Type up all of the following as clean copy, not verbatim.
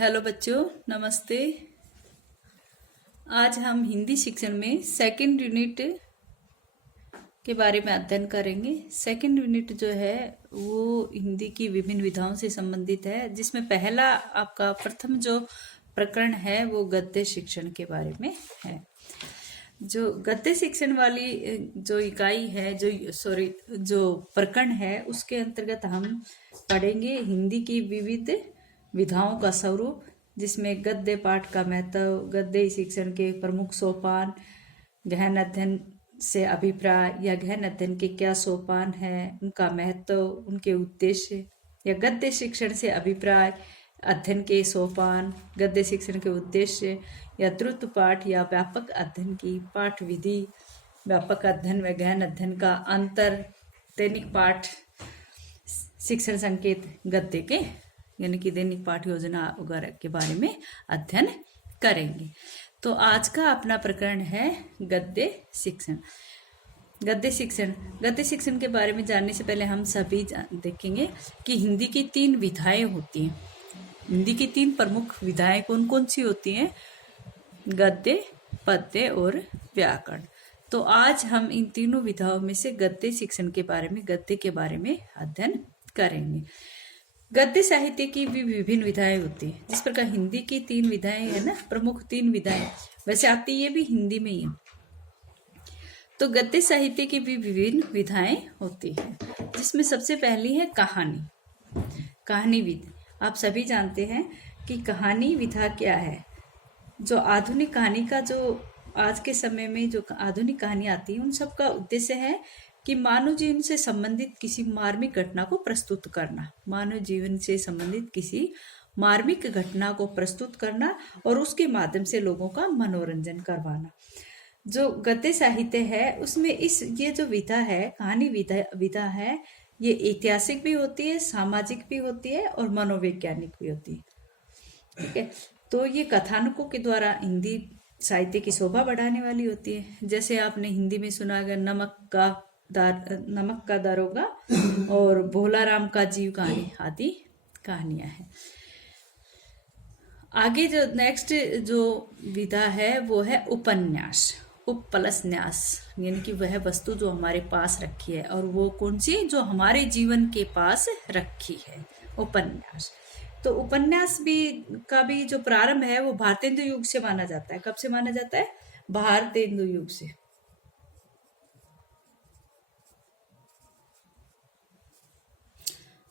Hello बच्चों, नमस्ते। आज हम हिंदी शिक्षण में सेकंड यूनिट के बारे में अध्ययन करेंगे। सेकंड यूनिट जो है वो हिंदी की विभिन्न विधाओं से संबंधित है, जिसमें पहला आपका प्रथम जो प्रकरण है वो गद्य शिक्षण के बारे में है। जो गद्य शिक्षण वाली जो इकाई है, जो प्रकरण है, उसके अंतर्गत हम पढ़ेंगे हिंदी की विविध विधाओं का स्वरूप, जिसमें गद्य पाठ का महत्व, गद्य शिक्षण के प्रमुख सोपान, गहन अध्ययन से अभिप्राय या गहन अध्ययन के क्या सोपान है, उनका महत्व, उनके उद्देश्य, या गद्य शिक्षण से अभिप्राय, अध्ययन के सोपान, गद्य शिक्षण के उद्देश्य, या द्रुत पाठ या व्यापक अध्ययन की पाठ विधि, व्यापक अध्ययन व गहन अध्ययन का अंतर, दैनिक पाठ शिक्षण संकेत गद्य के यानी कि दैनिक पाठ योजना वगैरह के बारे में अध्ययन करेंगे। तो आज का अपना प्रकरण है गद्य शिक्षण। गद्य शिक्षण के बारे में जानने से पहले हम सभी देखेंगे कि हिंदी की 3 विधाएं होती हैं। हिंदी की 3 प्रमुख विधाएं कौन कौन सी होती हैं? गद्य, पद्य और व्याकरण। तो आज हम इन तीनों विधाओं में से गद्य शिक्षण के बारे में, गद्य के बारे में अध्ययन करेंगे। गद्य साहित्य की भी विभिन्न विधाएं होती है। जिस प्रकार हिंदी की 3 विधाएं है ना, प्रमुख 3 विधाएं, वैसे आती ये भी हिंदी में ही है। तो गद्य साहित्य की भी विभिन्न विधाएं होती है, जिसमें सबसे पहली है कहानी विधा। आप सभी जानते हैं कि कहानी विधा क्या है। जो आधुनिक कहानी का, जो आज के समय में जो आधुनिक कहानी आती है, उन सब का उद्देश्य है कि मानव जीवन से संबंधित किसी मार्मिक घटना को प्रस्तुत करना। मानव जीवन से संबंधित किसी मार्मिक घटना को प्रस्तुत करना और उसके माध्यम से लोगों का मनोरंजन करवाना। जो गद्य साहित्य है उसमें ये जो विधा है, कहानी विधा है, ये ऐतिहासिक भी होती है, सामाजिक भी होती है और मनोवैज्ञानिक भी होती है। ठीक है। तो ये कथानकों के द्वारा हिंदी साहित्य की शोभा बढ़ाने वाली होती है। जैसे आपने हिंदी में सुना है नमक का दारोगा और भोला राम का जीव कहानी आदि कहानियां हैं। आगे जो नेक्स्ट जो विधा है वो है उपन्यास। उपन्यास यानी कि वह वस्तु जो हमारे पास रखी है, और वो कौन सी? जो हमारे जीवन के पास रखी है, उपन्यास। तो उपन्यास का भी जो प्रारंभ है वो भारतेंदु युग से माना जाता है। कब से माना जाता है? भारतेंदु युग से।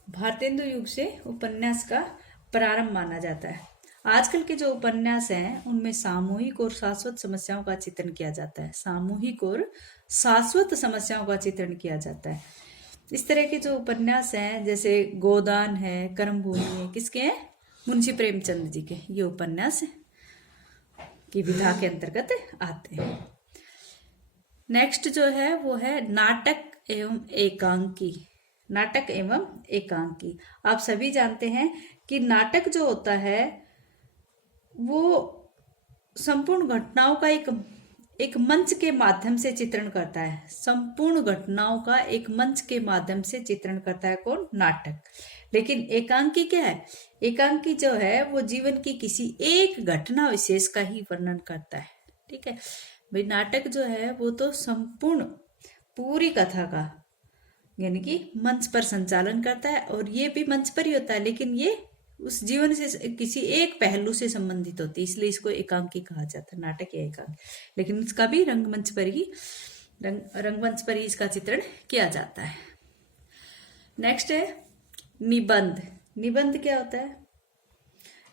भारतेंदु युग से उपन्यास का प्रारंभ माना जाता है। आजकल के जो उपन्यास हैं उनमें सामूहिक और शाश्वत समस्याओं का चित्रण किया जाता है। सामूहिक और शाश्वत समस्याओं का चित्रण किया जाता है। इस तरह के जो उपन्यास हैं, जैसे गोदान है, कर्मभूमि है, किसके हैं? मुंशी प्रेमचंद जी के। ये उपन्यास की विधा के अंतर्गत आते हैं। नेक्स्ट जो है वो है नाटक एवं एकांकी। नाटक एवं एकांकी। आप सभी जानते हैं कि नाटक जो होता है वो संपूर्ण घटनाओं का एक मंच के माध्यम से चित्रण करता है। संपूर्ण घटनाओं का एक मंच के माध्यम से चित्रण करता है कौन? नाटक। लेकिन एकांकी क्या है? एकांकी जो है वो जीवन की किसी एक घटना विशेष का ही वर्णन करता है। ठीक है भाई। नाटक जो है वो तो संपूर्ण पूरी कथा का यानी कि मंच पर संचालन करता है, और ये भी मंच पर ही होता है, लेकिन ये उस जीवन से किसी एक पहलू से संबंधित होती है, इसलिए इसको एकांकी कहा जाता है, नाटक या एकांकी। लेकिन इसका भी रंगमंच पर ही इसका चित्रण किया जाता है। नेक्स्ट है निबंध। निबंध क्या होता है?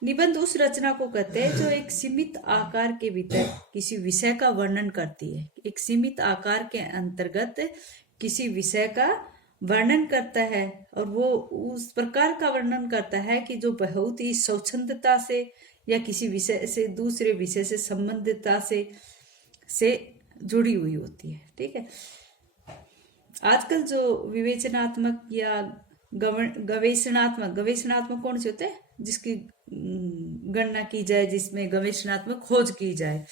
निबंध उस रचना को कहते हैं जो एक सीमित आकार के भीतर किसी विषय का वर्णन करती है। एक सीमित आकार के अंतर्गत किसी विषय का वर्णन करता है, और वो उस प्रकार का वर्णन करता है कि जो बहुत ही स्वच्छंदता से या किसी विषय से दूसरे विषय से संबंधितता से जुड़ी हुई होती है। ठीक है। आजकल जो विवेचनात्मक या गवेषणात्मक कौन से होते हैं? जिसकी गणना की जाए, जिसमें गवेषणात्मक खोज की जाए,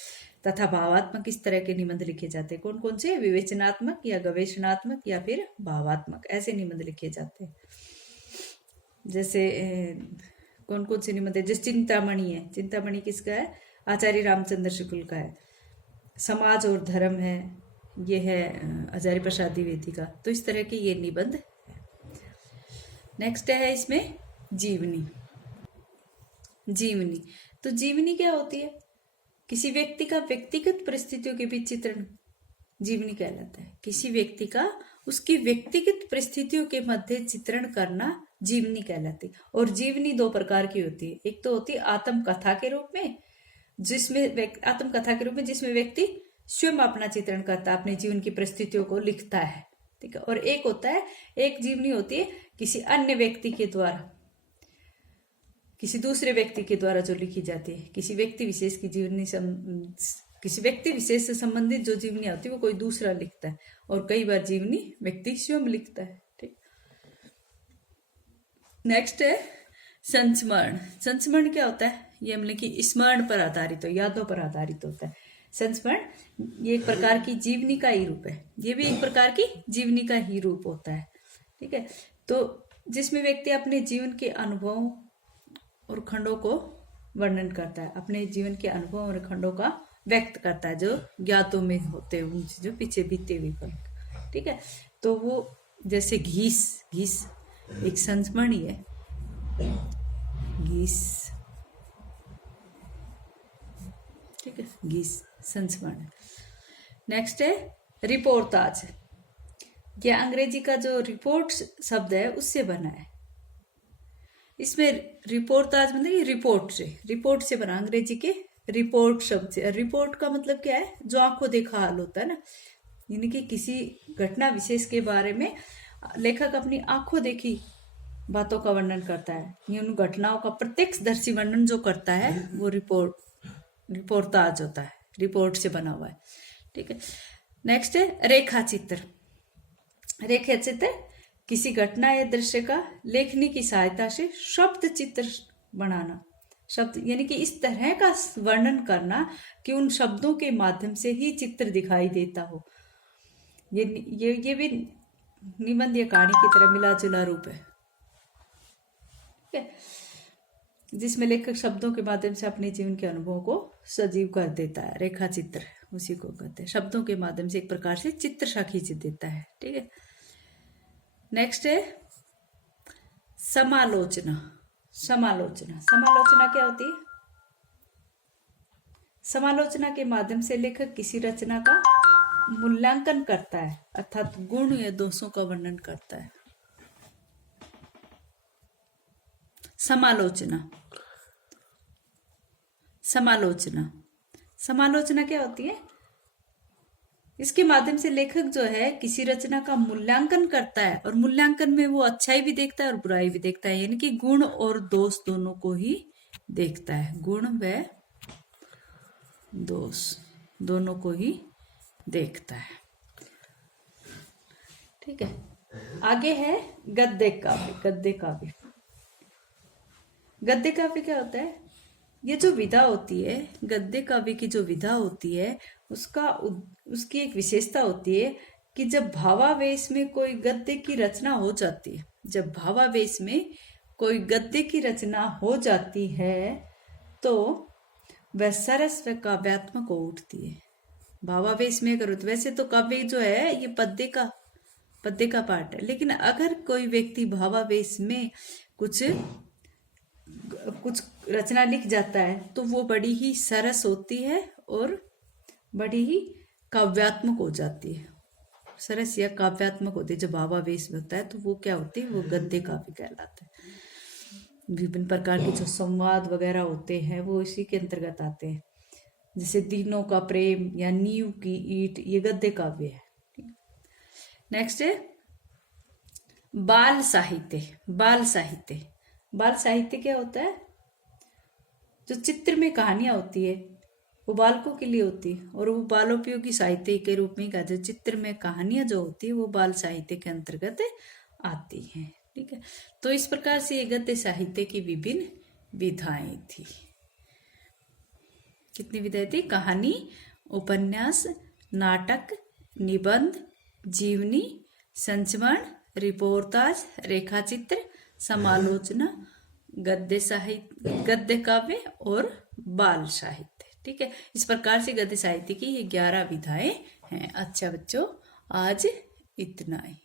तथा भावात्मक इस तरह के निबंध लिखे जाते हैं। कौन कौन से? विवेचनात्मक या गवेषणात्मक या फिर भावात्मक, ऐसे निबंध लिखे जाते हैं। जैसे कौन कौन से निबंध है? जैसे चिंतामणि है, चिंतामणि किसका है? आचार्य रामचंद्र शुक्ल का है। समाज और धर्म है, ये है आचार्य प्रसाद द्विवेदी का। तो इस तरह के ये निबंध। नेक्स्ट है इसमें जीवनी। जीवनी, तो जीवनी क्या होती है? किसी व्यक्ति का व्यक्तिगत परिस्थितियों के बीच चित्रण जीवनी कहलाता है। किसी व्यक्ति का उसकी व्यक्तिगत परिस्थितियों के मध्य चित्रण करना जीवनी कहलाती है। और जीवनी दो प्रकार की होती है। एक तो होती है आत्मकथा के रूप में, आत्मकथा के रूप में जिसमें व्यक्ति स्वयं अपना चित्रण करता है, अपने जीवन की परिस्थितियों को लिखता है, ठीक है। और एक होता है, एक जीवनी होती है किसी अन्य व्यक्ति के द्वारा, किसी दूसरे व्यक्ति के द्वारा जो लिखी जाती है। किसी व्यक्ति विशेष की जीवनी, किसी व्यक्ति विशेष से संबंधित जो जीवनी होती है वो कोई दूसरा लिखता है, और कई बार जीवनी व्यक्ति स्वयं लिखता है, ठीक। नेक्स्ट है संस्मरण। संस्मरण क्या होता है? ये मतलब कि स्मरण पर आधारित हो, यादों पर आधारित होता है। संस्मरण ये एक प्रकार की जीवनी का ही रूप है। ये भी एक प्रकार की जीवनी का ही रूप होता है, ठीक है। तो जिसमें व्यक्ति अपने जीवन के अनुभवों और खंडों को वर्णन करता है, अपने जीवन के अनुभव और खंडों का व्यक्त करता है, जो ज्ञातों में होते हैं, उनसे जो पीछे बीते हुए पल, ठीक है। तो वो जैसे घीस एक संस्मरण ही है, घीस, ठीक है, घीस संस्मरण। नेक्स्ट है रिपोर्टाज। ये अंग्रेजी का जो रिपोर्ट शब्द है उससे बना है। इसमें रिपोर्टाज मतलब कि रिपोर्ट से बना, अंग्रेजी के रिपोर्ट शब्द से। रिपोर्ट का मतलब क्या है? जो आंखों देखा हाल होता है ना, यानी कि किसी घटना विशेष के बारे में लेखक अपनी आंखों देखी बातों का वर्णन करता है। ये उन घटनाओं का प्रत्यक्षदर्शी वर्णन जो करता है वो रिपोर्टाज होता है, रिपोर्ट से बना हुआ है, ठीक है। नेक्स्ट है रेखा चित्र। रेखा चित्र किसी घटना या दृश्य का लेखनी की सहायता से शब्द चित्र बनाना। शब्द यानी कि इस तरह का वर्णन करना कि उन शब्दों के माध्यम से ही चित्र दिखाई देता हो। ये भी निबंध या कहानी की तरह मिला जुला रूप है, ठीक है, जिसमें लेखक शब्दों के माध्यम से अपने जीवन के अनुभवों को सजीव कर देता है। रेखा चित्र उसी को कहते हैं, शब्दों के माध्यम से एक प्रकार से चित्र सा खींच देता है, ठीक है। नेक्स्ट है समालोचना। समालोचना क्या होती है? समालोचना के माध्यम से लेखक किसी रचना का मूल्यांकन करता है, अर्थात गुण या दोषों का वर्णन करता है। समालोचना क्या होती है? इसके माध्यम से लेखक जो है किसी रचना का मूल्यांकन करता है, और मूल्यांकन में वो अच्छाई भी देखता है और बुराई भी देखता है, यानी कि गुण और दोष दोनों को ही देखता है। गुण व दोष दोनों को ही देखता है, ठीक है। आगे है गद्य काव्य। गद्य काव्य क्या होता है? ये जो विधा होती है, गद्य काव्य की जो विधा होती है, उसकी एक विशेषता होती है कि जब भावावेश में कोई गद्य की रचना हो जाती है, जब भावावेश में कोई गद्य की रचना हो जाती है तो वह सरस व काव्यात्मक हो उठती है। भावावेश में अगर वैसे तो काव्य जो है ये पद्य का पार्ट है, लेकिन अगर कोई व्यक्ति भावावेश में कुछ रचना लिख जाता है तो वो बड़ी ही सरस होती है और बड़ी ही काव्यात्मक हो जाती है। सरस या काव्यात्मक होती है, जब भावावेश में होता है तो वो क्या होती है? वो गद्य काव्य कहलाता है। विभिन्न प्रकार के जो संवाद वगैरह होते हैं वो इसी के अंतर्गत आते हैं, जैसे दिनों का प्रेम या नींव की ईंट, ये गद्य काव्य है। नेक्स्ट है बाल साहित्य क्या होता है? जो चित्र में कहानियां होती है वो बालकों के लिए होती है, और वो बालोपयोगी साहित्य के रूप में जो चित्र में कहानियां जो होती है वो बाल साहित्य के अंतर्गत आती हैं, ठीक है। तो इस प्रकार से ये गद्य साहित्य की विभिन्न विधाएं थी। कितनी विधाएं थी? कहानी, उपन्यास, नाटक, निबंध, जीवनी, संस्मरण, रिपोर्टाज, रेखाचित्र, समालोचना, गद्य साहित्य, गद्य काव्य और बाल साहित्य। ठीक है, इस प्रकार से गद्य साहित्य की ये 11 विधाएं हैं। अच्छा बच्चों, आज इतना ही।